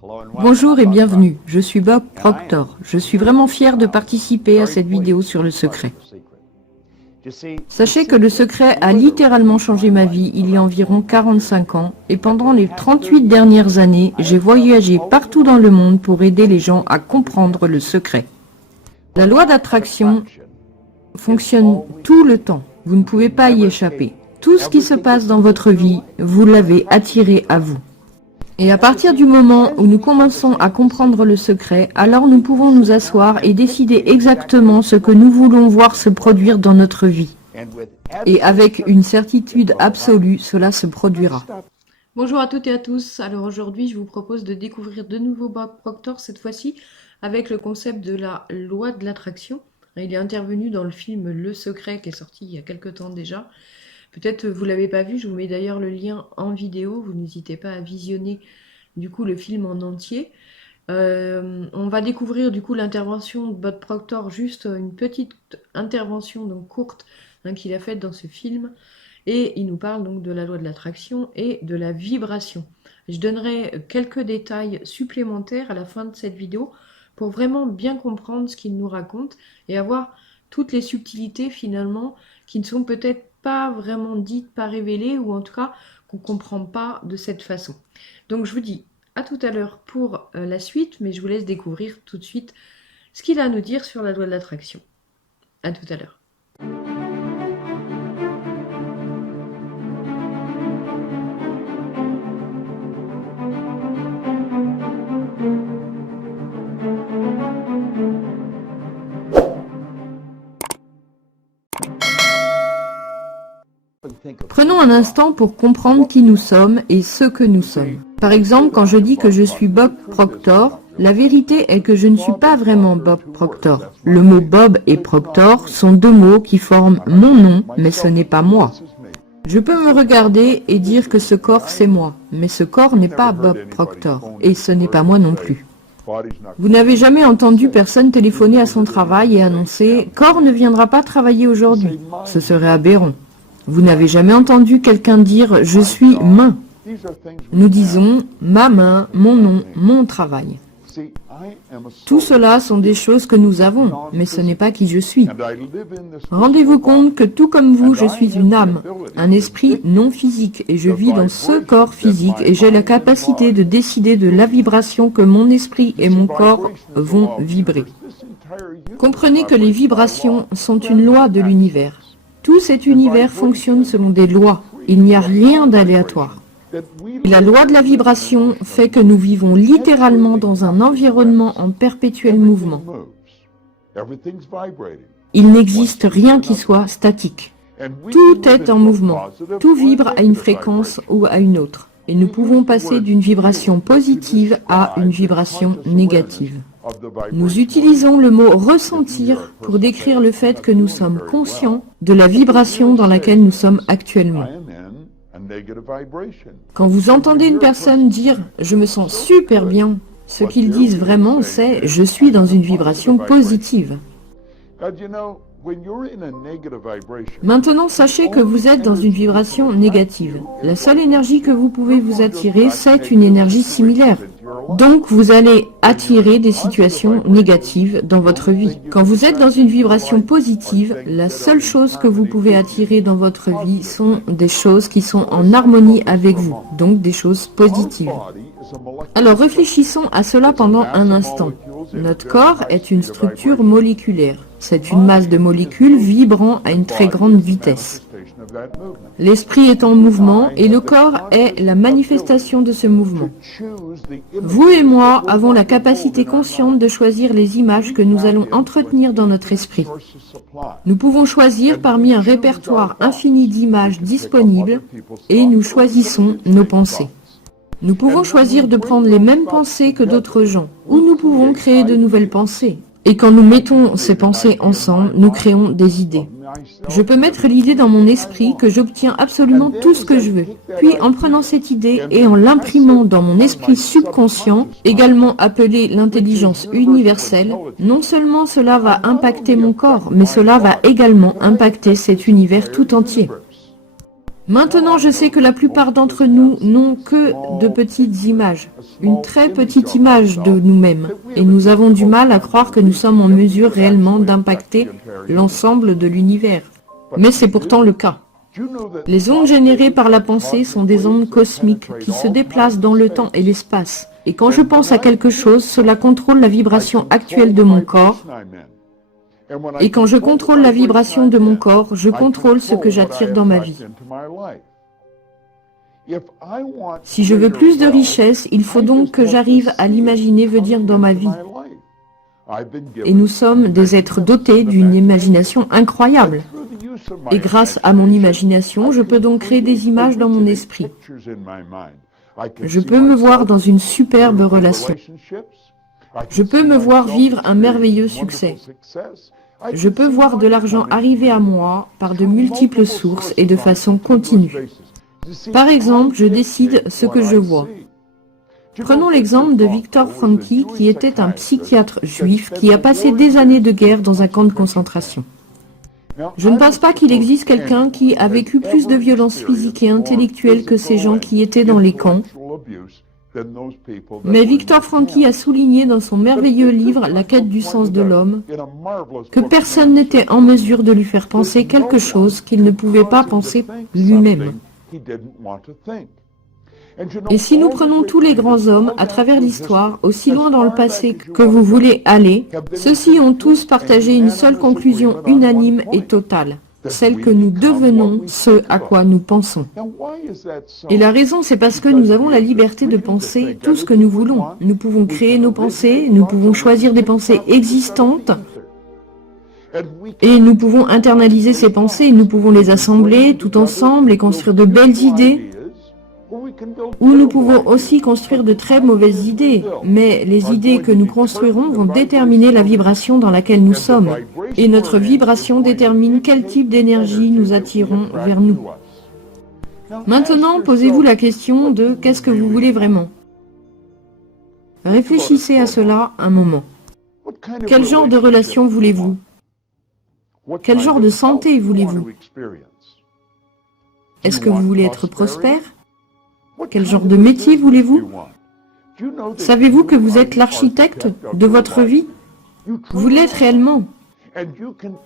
Bonjour et bienvenue, je suis Bob Proctor. Je suis vraiment fier de participer à cette vidéo sur le secret. Sachez que le secret a littéralement changé ma vie il y a environ 45 ans et pendant les 38 dernières années, j'ai voyagé partout dans le monde pour aider les gens à comprendre le secret. La loi d'attraction fonctionne tout le temps, vous ne pouvez pas y échapper. Tout ce qui se passe dans votre vie, vous l'avez attiré à vous. Et à partir du moment où nous commençons à comprendre le secret, alors nous pouvons nous asseoir et décider exactement ce que nous voulons voir se produire dans notre vie. Et avec une certitude absolue, cela se produira. Bonjour à toutes et à tous. Alors aujourd'hui, je vous propose de découvrir de nouveau Bob Proctor, cette fois-ci avec le concept de la loi de l'attraction. Il est intervenu dans le film Le Secret qui est sorti il y a quelque temps déjà. Peut-être vous ne l'avez pas vu, je vous mets d'ailleurs le lien en vidéo, vous n'hésitez pas à visionner du coup le film en entier. On va découvrir du coup l'intervention de Bob Proctor, juste une petite intervention donc courte qu'il a faite dans ce film. Et il nous parle donc de la loi de l'attraction et de la vibration. Je donnerai quelques détails supplémentaires à la fin de cette vidéo pour vraiment bien comprendre ce qu'il nous raconte et avoir toutes les subtilités finalement qui ne sont peut-être pas vraiment dites, pas révélées, ou en tout cas qu'on ne comprend pas de cette façon. Donc je vous dis à tout à l'heure pour la suite, mais je vous laisse découvrir tout de suite ce qu'il a à nous dire sur la loi de l'attraction. À tout à l'heure. Prenons un instant pour comprendre qui nous sommes et ce que nous sommes. Par exemple, quand je dis que je suis Bob Proctor, la vérité est que je ne suis pas vraiment Bob Proctor. Le mot Bob et Proctor sont deux mots qui forment mon nom, mais ce n'est pas moi. Je peux me regarder et dire que ce corps c'est moi, mais ce corps n'est pas Bob Proctor, et ce n'est pas moi non plus. Vous n'avez jamais entendu personne téléphoner à son travail et annoncer « Corps ne viendra pas travailler aujourd'hui ». Ce serait aberrant. Vous n'avez jamais entendu quelqu'un dire « Je suis main ». Nous disons « ma main, mon nom, mon travail ». Tout cela sont des choses que nous avons, mais ce n'est pas qui je suis. Rendez-vous compte que tout comme vous, je suis une âme, un esprit non physique, et je vis dans ce corps physique, et j'ai la capacité de décider de la vibration que mon esprit et mon corps vont vibrer. Comprenez que les vibrations sont une loi de l'univers. Tout cet univers fonctionne selon des lois. Il n'y a rien d'aléatoire. Et la loi de la vibration fait que nous vivons littéralement dans un environnement en perpétuel mouvement. Il n'existe rien qui soit statique. Tout est en mouvement. Tout vibre à une fréquence ou à une autre. Et nous pouvons passer d'une vibration positive à une vibration négative. Nous utilisons le mot « ressentir » pour décrire le fait que nous sommes conscients de la vibration dans laquelle nous sommes actuellement. Quand vous entendez une personne dire « je me sens super bien », ce qu'ils disent vraiment c'est « je suis dans une vibration positive ». Maintenant, sachez que vous êtes dans une vibration négative. La seule énergie que vous pouvez vous attirer, c'est une énergie similaire. Donc, vous allez attirer des situations négatives dans votre vie. Quand vous êtes dans une vibration positive, la seule chose que vous pouvez attirer dans votre vie sont des choses qui sont en harmonie avec vous, donc des choses positives. Alors, réfléchissons à cela pendant un instant. Notre corps est une structure moléculaire. C'est une masse de molécules vibrant à une très grande vitesse. L'esprit est en mouvement et le corps est la manifestation de ce mouvement. Vous et moi avons la capacité consciente de choisir les images que nous allons entretenir dans notre esprit. Nous pouvons choisir parmi un répertoire infini d'images disponibles et nous choisissons nos pensées. Nous pouvons choisir de prendre les mêmes pensées que d'autres gens, ou nous pouvons créer de nouvelles pensées. Et quand nous mettons ces pensées ensemble, nous créons des idées. Je peux mettre l'idée dans mon esprit que j'obtiens absolument tout ce que je veux. Puis en prenant cette idée et en l'imprimant dans mon esprit subconscient, également appelé l'intelligence universelle, non seulement cela va impacter mon corps, mais cela va également impacter cet univers tout entier. Maintenant, je sais que la plupart d'entre nous n'ont que de petites images, une très petite image de nous-mêmes, et nous avons du mal à croire que nous sommes en mesure réellement d'impacter l'ensemble de l'univers. Mais c'est pourtant le cas. Les ondes générées par la pensée sont des ondes cosmiques qui se déplacent dans le temps et l'espace. Et quand je pense à quelque chose, cela contrôle la vibration actuelle de mon corps. Et quand je contrôle la vibration de mon corps, je contrôle ce que j'attire dans ma vie. Si je veux plus de richesse, il faut donc que j'arrive à l'imaginer venir dans ma vie. Et nous sommes des êtres dotés d'une imagination incroyable. Et grâce à mon imagination, je peux donc créer des images dans mon esprit. Je peux me voir dans une superbe relation. Je peux me voir vivre un merveilleux succès. Je peux voir de l'argent arriver à moi par de multiples sources et de façon continue. Par exemple, je décide ce que je vois. Prenons l'exemple de Viktor Frankl, qui était un psychiatre juif qui a passé des années de guerre dans un camp de concentration. Je ne pense pas qu'il existe quelqu'un qui a vécu plus de violences physiques et intellectuelles que ces gens qui étaient dans les camps. Mais Viktor Frankl a souligné dans son merveilleux livre La quête du sens de l'homme que personne n'était en mesure de lui faire penser quelque chose qu'il ne pouvait pas penser lui-même. Et si nous prenons tous les grands hommes à travers l'histoire, aussi loin dans le passé que vous voulez aller, ceux-ci ont tous partagé une seule conclusion unanime et totale, celle que nous devenons ce à quoi nous pensons. Et la raison, c'est parce que nous avons la liberté de penser tout ce que nous voulons. Nous pouvons créer nos pensées, nous pouvons choisir des pensées existantes, et nous pouvons internaliser ces pensées, nous pouvons les assembler tout ensemble et construire de belles idées. Ou nous pouvons aussi construire de très mauvaises idées, mais les idées que nous construirons vont déterminer la vibration dans laquelle nous sommes. Et notre vibration détermine quel type d'énergie nous attirons vers nous. Maintenant, posez-vous la question de qu'est-ce que vous voulez vraiment? Réfléchissez à cela un moment. Quel genre de relation voulez-vous? Quel genre de santé voulez-vous? Est-ce que vous voulez être prospère? Quel genre de métier voulez-vous? Savez-vous que vous êtes l'architecte de votre vie? Vous l'êtes réellement.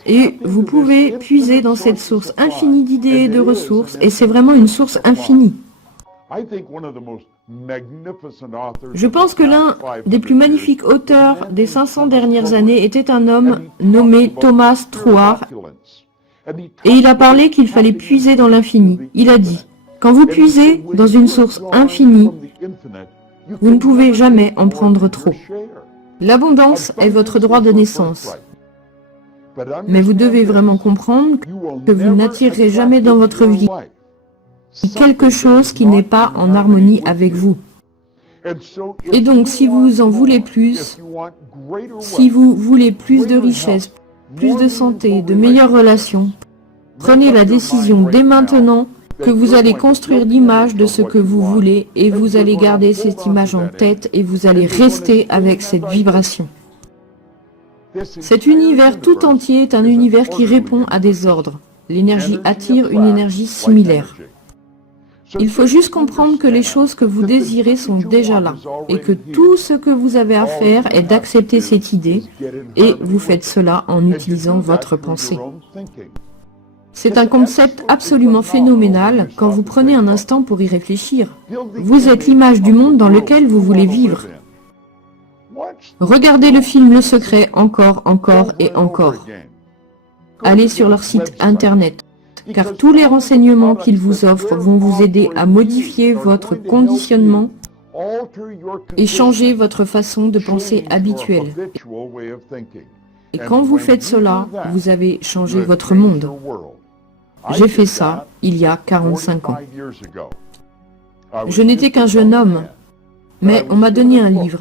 Et vous pouvez puiser dans cette source infinie d'idées et de ressources, et c'est vraiment une source infinie. Je pense que l'un des plus magnifiques auteurs des 500 dernières années était un homme nommé Thomas Troward, et il a parlé qu'il fallait puiser dans l'infini. Il a dit: quand vous puisez dans une source infinie, vous ne pouvez jamais en prendre trop. L'abondance est votre droit de naissance. Mais vous devez vraiment comprendre que vous n'attirerez jamais dans votre vie quelque chose qui n'est pas en harmonie avec vous. Et donc, si vous en voulez plus, si vous voulez plus de richesse, plus de santé, de meilleures relations, prenez la décision dès maintenant que vous allez construire l'image de ce que vous voulez et vous allez garder cette image en tête et vous allez rester avec cette vibration. Cet univers tout entier est un univers qui répond à des ordres. L'énergie attire une énergie similaire. Il faut juste comprendre que les choses que vous désirez sont déjà là et que tout ce que vous avez à faire est d'accepter cette idée et vous faites cela en utilisant votre pensée. C'est un concept absolument phénoménal quand vous prenez un instant pour y réfléchir. Vous êtes l'image du monde dans lequel vous voulez vivre. Regardez le film Le Secret encore et encore. Allez sur leur site internet, car tous les renseignements qu'ils vous offrent vont vous aider à modifier votre conditionnement et changer votre façon de penser habituelle. Et quand vous faites cela, vous avez changé votre monde. J'ai fait ça il y a 45 ans. Je n'étais qu'un jeune homme, mais on m'a donné un livre.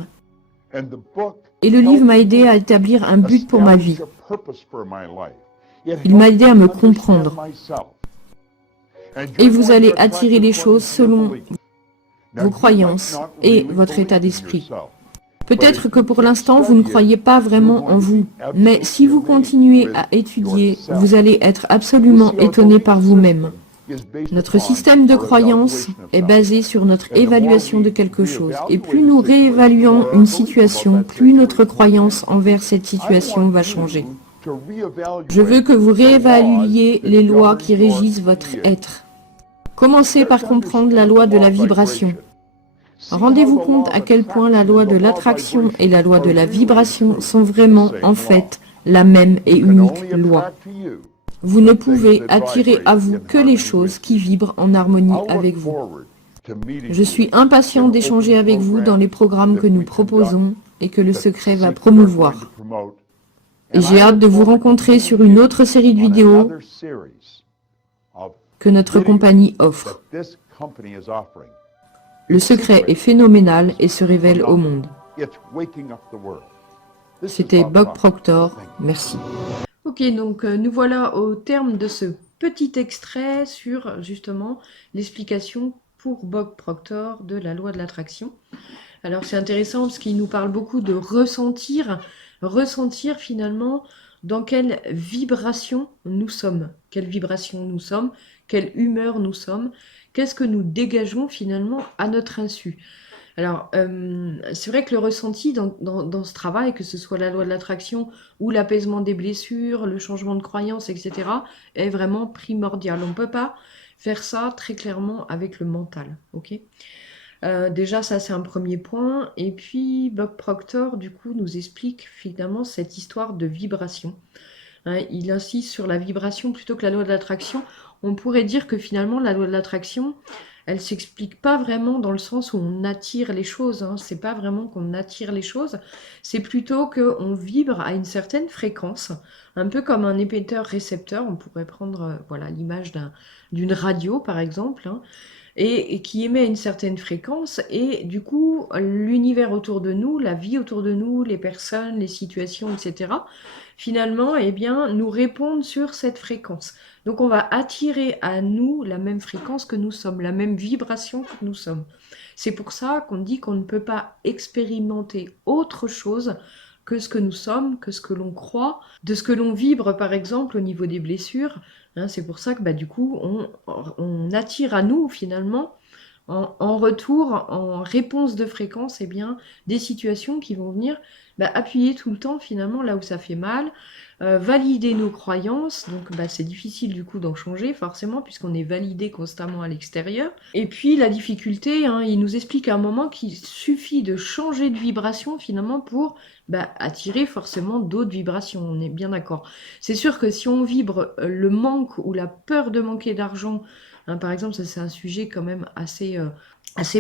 Et le livre m'a aidé à établir un but pour ma vie. Il m'a aidé à me comprendre. Et vous allez attirer les choses selon vos croyances et votre état d'esprit. Peut-être que pour l'instant, vous ne croyez pas vraiment en vous, mais si vous continuez à étudier, vous allez être absolument étonné par vous-même. Notre système de croyance est basé sur notre évaluation de quelque chose. Et plus nous réévaluons une situation, plus notre croyance envers cette situation va changer. Je veux que vous réévaluiez les lois qui régissent votre être. Commencez par comprendre la loi de la vibration. Rendez-vous compte à quel point la loi de l'attraction et la loi de la vibration sont vraiment, en fait, la même et unique loi. Vous ne pouvez attirer à vous que les choses qui vibrent en harmonie avec vous. Je suis impatient d'échanger avec vous dans les programmes que nous proposons et que le secret va promouvoir. Et j'ai hâte de vous rencontrer sur une autre série de vidéos que notre compagnie offre. Le secret est phénoménal et se révèle au monde. C'était Bob Proctor, merci. Ok, donc nous voilà au terme de ce petit extrait sur justement l'explication pour Bob Proctor de la loi de l'attraction. Alors c'est intéressant parce qu'il nous parle beaucoup de ressentir finalement dans quelle vibration nous sommes, quelle vibration nous sommes, quelle humeur nous sommes, qu'est-ce que nous dégageons finalement à notre insu. Alors, c'est vrai que le ressenti dans ce travail, que ce soit la loi de l'attraction ou l'apaisement des blessures, le changement de croyance, etc., est vraiment primordial. On ne peut pas faire ça très clairement avec le mental, ok ? Déjà, ça c'est un premier point. Et puis, Bob Proctor, du coup, nous explique finalement cette histoire de vibration. Hein, il insiste sur la vibration plutôt que la loi de l'attraction. On pourrait dire que finalement, la loi de l'attraction, elle s'explique pas vraiment dans le sens où on attire les choses. Hein. C'est pas vraiment qu'on attire les choses, c'est plutôt qu'on vibre à une certaine fréquence, un peu comme un émetteur-récepteur. On pourrait prendre voilà, l'image d'une radio, par exemple, hein, et qui émet une certaine fréquence, et du coup, l'univers autour de nous, la vie autour de nous, les personnes, les situations, etc., finalement, eh bien, nous répondent sur cette fréquence. Donc, on va attirer à nous la même fréquence que nous sommes, la même vibration que nous sommes. C'est pour ça qu'on dit qu'on ne peut pas expérimenter autre chose que ce que nous sommes, que ce que l'on croit, de ce que l'on vibre, par exemple, au niveau des blessures. Hein, c'est pour ça que, du coup, on attire à nous, finalement, en retour, en réponse de fréquence, eh bien, des situations qui vont venir appuyer tout le temps finalement là où ça fait mal, valider nos croyances, donc c'est difficile du coup d'en changer forcément puisqu'on est validé constamment à l'extérieur. Et puis la difficulté, hein, il nous explique à un moment qu'il suffit de changer de vibration finalement pour attirer forcément d'autres vibrations, on est bien d'accord. C'est sûr que si on vibre le manque ou la peur de manquer d'argent, hein, par exemple, ça c'est un sujet quand même assez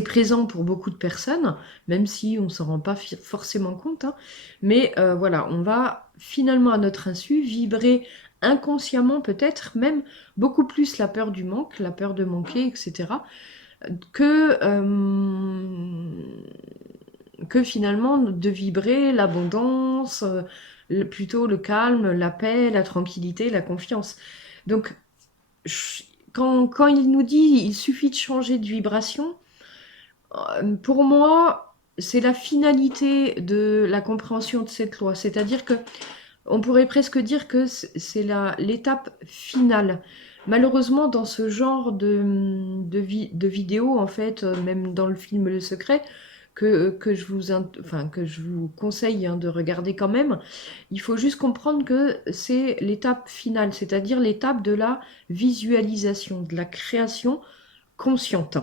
présent pour beaucoup de personnes, même si on ne s'en rend pas forcément compte. Hein. Mais voilà, on va finalement à notre insu vibrer inconsciemment peut-être même beaucoup plus la peur du manque, la peur de manquer, etc. que finalement de vibrer l'abondance, plutôt le calme, la paix, la tranquillité, la confiance. Donc, quand il nous dit il suffit de changer de vibration, pour moi, c'est la finalité de la compréhension de cette loi. C'est-à-dire que on pourrait presque dire que c'est l'étape finale. Malheureusement, dans ce genre de vidéos, en fait, même dans le film Le Secret, que je vous conseille de regarder quand même, il faut juste comprendre que c'est l'étape finale, c'est-à-dire l'étape de la visualisation, de la création consciente.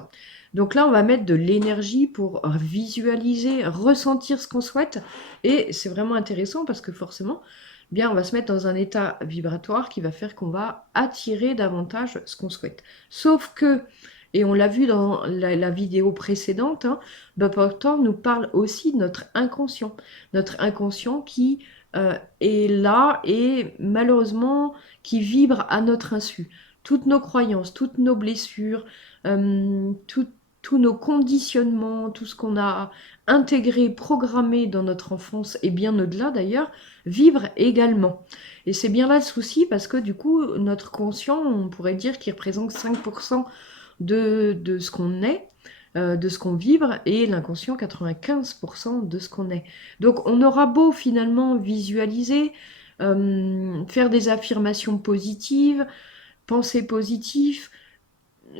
Donc là, on va mettre de l'énergie pour visualiser, ressentir ce qu'on souhaite. Et c'est vraiment intéressant parce que forcément, on va se mettre dans un état vibratoire qui va faire qu'on va attirer davantage ce qu'on souhaite. Sauf que, et on l'a vu dans la vidéo précédente, hein, Bob Proctor nous parle aussi de notre inconscient. Notre inconscient qui est là et malheureusement qui vibre à notre insu. Toutes nos croyances, toutes nos blessures, tous nos conditionnements, tout ce qu'on a intégré, programmé dans notre enfance et bien au-delà d'ailleurs, vibre également. Et c'est bien là le souci parce que du coup, notre conscient, on pourrait dire qu'il représente 5% de ce qu'on est, de ce qu'on vibre, et l'inconscient 95% de ce qu'on est. Donc on aura beau finalement visualiser, faire des affirmations positives, penser positif,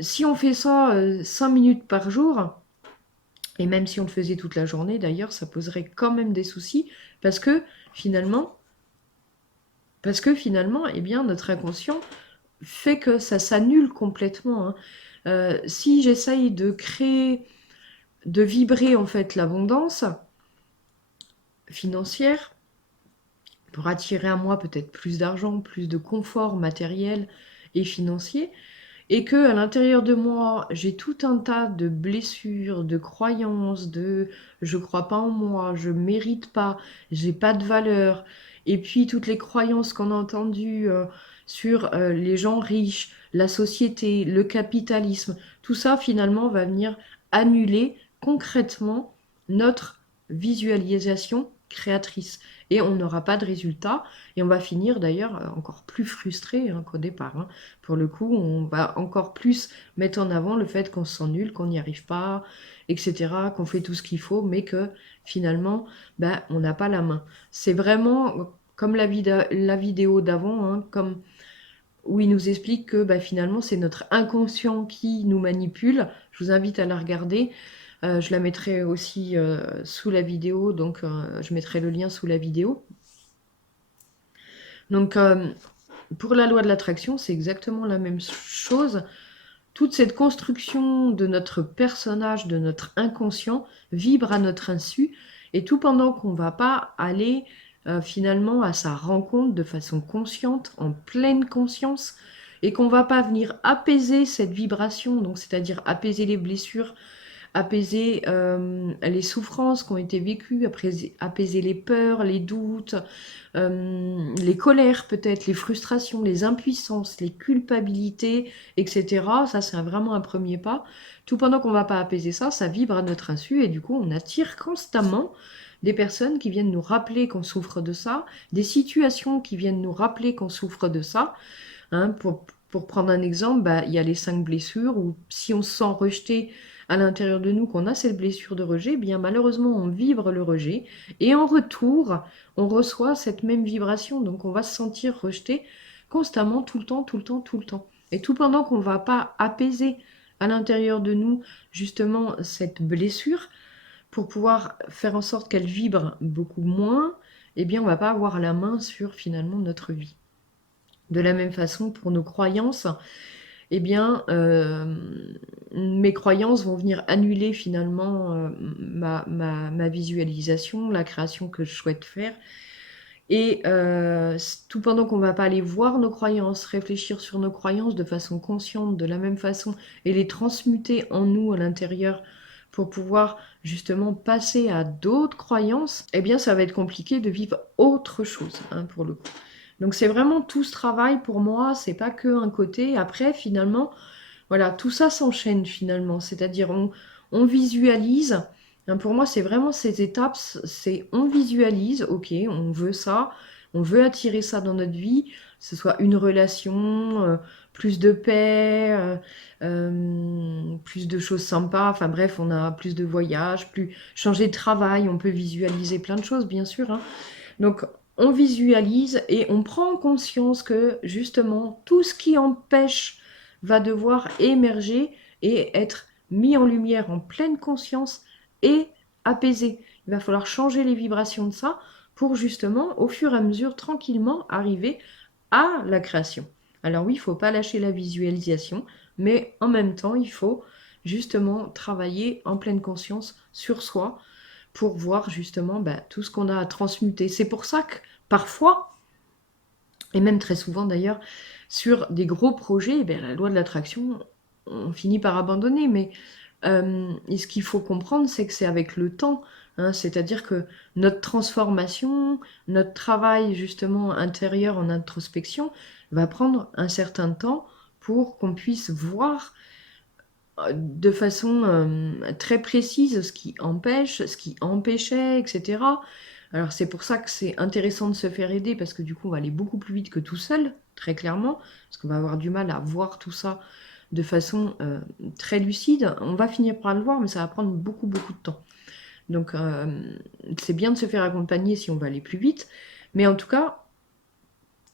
si on fait ça 5 minutes par jour, et même si on le faisait toute la journée d'ailleurs, ça poserait quand même des soucis, parce que finalement, eh bien, notre inconscient fait que ça s'annule complètement, hein. Si j'essaye de créer, de vibrer en fait l'abondance financière, pour attirer à moi peut-être plus d'argent, plus de confort matériel et financier, et que à l'intérieur de moi, j'ai tout un tas de blessures, de croyances, de je crois pas en moi, je mérite pas, j'ai pas de valeur, et puis toutes les croyances qu'on a entendues sur les gens riches, la société, le capitalisme, tout ça finalement va venir annuler concrètement notre visualisation créatrice. Et on n'aura pas de résultat, et on va finir d'ailleurs encore plus frustré hein, qu'au départ, hein. Pour le coup, on va encore plus mettre en avant le fait qu'on se sent nul, qu'on n'y arrive pas, etc., qu'on fait tout ce qu'il faut, mais que finalement, ben, on n'a pas la main. C'est vraiment comme la vidéo d'avant, hein, comme, où il nous explique que ben, finalement, c'est notre inconscient qui nous manipule. Je vous invite à la regarder. Je la mettrai aussi sous la vidéo, donc je mettrai le lien sous la vidéo. Donc, pour la loi de l'attraction, c'est exactement la même chose. Toute cette construction de notre personnage, de notre inconscient, vibre à notre insu, et tout pendant qu'on ne va pas aller finalement à sa rencontre de façon consciente, en pleine conscience, et qu'on ne va pas venir apaiser cette vibration, donc c'est-à-dire apaiser les blessures, apaiser les souffrances qui ont été vécues, apaiser les peurs, les doutes, les colères peut-être, les frustrations, les impuissances, les culpabilités, etc. Ça, c'est vraiment un premier pas. Tout pendant qu'on ne va pas apaiser ça, ça vibre à notre insu et du coup, on attire constamment des personnes qui viennent nous rappeler qu'on souffre de ça, des situations qui viennent nous rappeler qu'on souffre de ça. Hein, pour prendre un exemple, bah, il y a les 5 blessures où si on se sent rejeté à l'intérieur de nous, qu'on a cette blessure de rejet, eh bien malheureusement on vibre le rejet et en retour on reçoit cette même vibration, donc on va se sentir rejeté constamment, tout le temps, tout le temps, tout le temps. Et tout pendant qu'on ne va pas apaiser à l'intérieur de nous justement cette blessure pour pouvoir faire en sorte qu'elle vibre beaucoup moins, eh bien on ne va pas avoir la main sur finalement notre vie. De la même façon, pour nos croyances, eh bien, mes croyances vont venir annuler finalement ma visualisation, la création que je souhaite faire. Et tout pendant qu'on ne va pas aller voir nos croyances, réfléchir sur nos croyances de façon consciente, de la même façon, et les transmuter en nous à l'intérieur pour pouvoir justement passer à d'autres croyances, eh bien ça va être compliqué de vivre autre chose, hein, pour le coup. Donc c'est vraiment tout ce travail pour moi, c'est pas que un côté. Après, finalement, voilà, tout ça s'enchaîne finalement. C'est-à-dire on visualise. Hein, pour moi, c'est vraiment ces étapes, c'est on visualise, ok, on veut ça, on veut attirer ça dans notre vie, que ce soit une relation, plus de paix, plus de choses sympas, enfin bref, on a plus de voyages, plus changer de travail, on peut visualiser plein de choses, bien sûr, hein. Donc, on visualise et on prend conscience que justement, tout ce qui empêche va devoir émerger et être mis en lumière en pleine conscience et apaisé. Il va falloir changer les vibrations de ça pour justement, au fur et à mesure, tranquillement arriver à la création. Alors oui, il ne faut pas lâcher la visualisation, mais en même temps, il faut justement travailler en pleine conscience sur soi pour voir justement tout ce qu'on a à transmuter. C'est pour ça que parfois, et même très souvent d'ailleurs, sur des gros projets, la loi de l'attraction, on finit par abandonner. Mais et ce qu'il faut comprendre, c'est que c'est avec le temps. Hein, c'est-à-dire que notre transformation, notre travail justement intérieur en introspection va prendre un certain temps pour qu'on puisse voir de façon très précise ce qui empêche, ce qui empêchait, etc. Alors c'est pour ça que c'est intéressant de se faire aider, parce que du coup on va aller beaucoup plus vite que tout seul, très clairement, parce qu'on va avoir du mal à voir tout ça de façon très lucide. On va finir par le voir, mais ça va prendre beaucoup beaucoup de temps. Donc c'est bien de se faire accompagner si on va aller plus vite, mais en tout cas,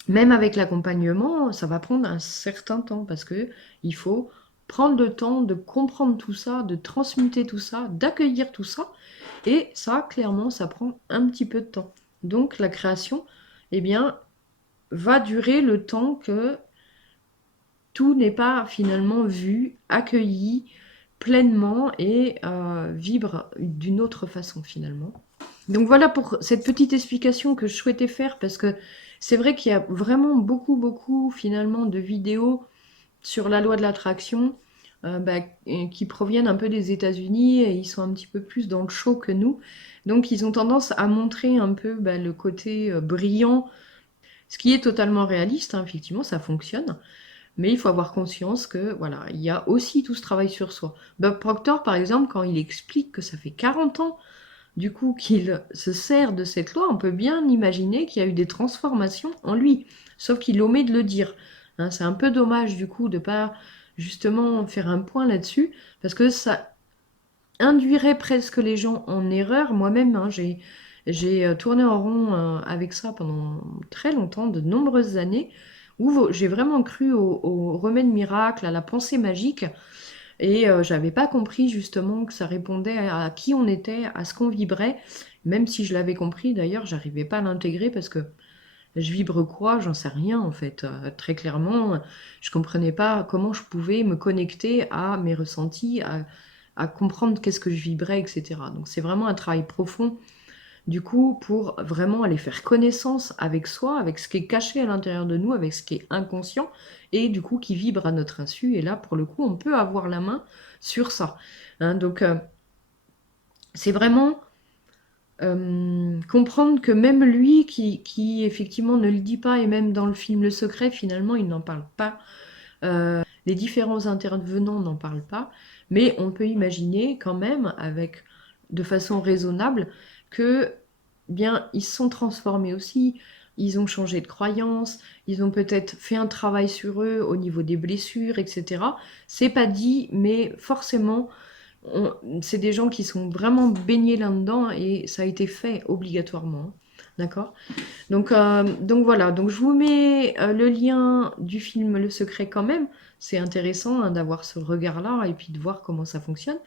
même avec l'accompagnement, ça va prendre un certain temps, parce que il faut prendre le temps de comprendre tout ça, de transmuter tout ça, d'accueillir tout ça. Et ça, clairement, ça prend un petit peu de temps. Donc la création, eh bien, va durer le temps que tout n'est pas finalement vu, accueilli pleinement et vibre d'une autre façon finalement. Donc voilà pour cette petite explication que je souhaitais faire, parce que c'est vrai qu'il y a vraiment beaucoup finalement de vidéos sur la loi de l'attraction qui proviennent un peu des États-Unis, et ils sont un petit peu plus dans le show que nous. Donc ils ont tendance à montrer un peu le côté brillant, ce qui est totalement réaliste, hein, effectivement, ça fonctionne. Mais il faut avoir conscience que voilà, il y a aussi tout ce travail sur soi. Bob Proctor, par exemple, quand il explique que ça fait 40 ans du coup qu'il se sert de cette loi, on peut bien imaginer qu'il y a eu des transformations en lui, sauf qu'il omet de le dire. Hein, c'est un peu dommage du coup de pas justement faire un point là-dessus, parce que ça induirait presque les gens en erreur. Moi-même, hein, j'ai tourné en rond avec ça pendant très longtemps, de nombreuses années, où j'ai vraiment cru au remède miracle, à la pensée magique, et j'avais pas compris justement que ça répondait à qui on était, à ce qu'on vibrait. Même si je l'avais compris, d'ailleurs, j'arrivais pas à l'intégrer parce que je vibre quoi, j'en sais rien en fait. Très clairement, je comprenais pas comment je pouvais me connecter à mes ressentis, à comprendre qu'est-ce que je vibrais, etc. Donc c'est vraiment un travail profond, du coup, pour vraiment aller faire connaissance avec soi, avec ce qui est caché à l'intérieur de nous, avec ce qui est inconscient, et du coup qui vibre à notre insu. Et là, pour le coup, on peut avoir la main sur ça. Hein, donc c'est vraiment comprendre que même lui, qui effectivement ne le dit pas, et même dans le film Le Secret, finalement, il n'en parle pas. Les différents intervenants n'en parlent pas, mais on peut imaginer quand même, avec de façon raisonnable, que bien ils se sont transformés aussi, ils ont changé de croyance, ils ont peut-être fait un travail sur eux au niveau des blessures, etc. C'est pas dit, mais forcément, c'est des gens qui sont vraiment baignés là-dedans, et ça a été fait obligatoirement. D'accord? Donc voilà, donc je vous mets le lien du film Le Secret quand même. C'est intéressant hein, d'avoir ce regard-là et puis de voir comment ça fonctionne.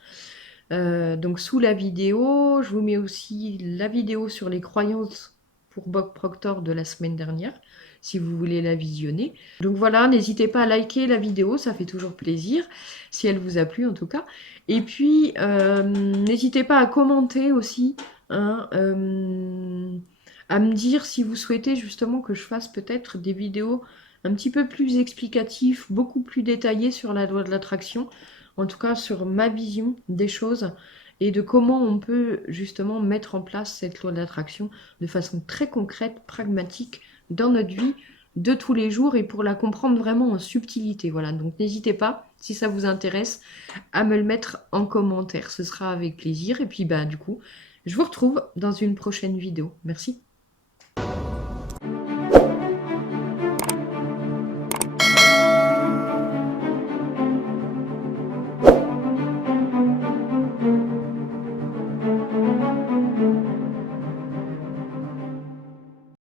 Donc sous la vidéo, je vous mets aussi la vidéo sur les croyances pour Bob Proctor de la semaine dernière, si vous voulez la visionner. Donc voilà, n'hésitez pas à liker la vidéo, ça fait toujours plaisir, si elle vous a plu en tout cas. Et puis, n'hésitez pas à commenter aussi, hein, à me dire si vous souhaitez justement que je fasse peut-être des vidéos un petit peu plus explicatives, beaucoup plus détaillées sur la loi de l'attraction, en tout cas sur ma vision des choses et de comment on peut justement mettre en place cette loi de l'attraction de façon très concrète, pragmatique, dans notre vie de tous les jours, et pour la comprendre vraiment en subtilité. Voilà, donc n'hésitez pas, si ça vous intéresse, à me le mettre en commentaire. Ce sera avec plaisir. Et puis, du coup, je vous retrouve dans une prochaine vidéo. Merci.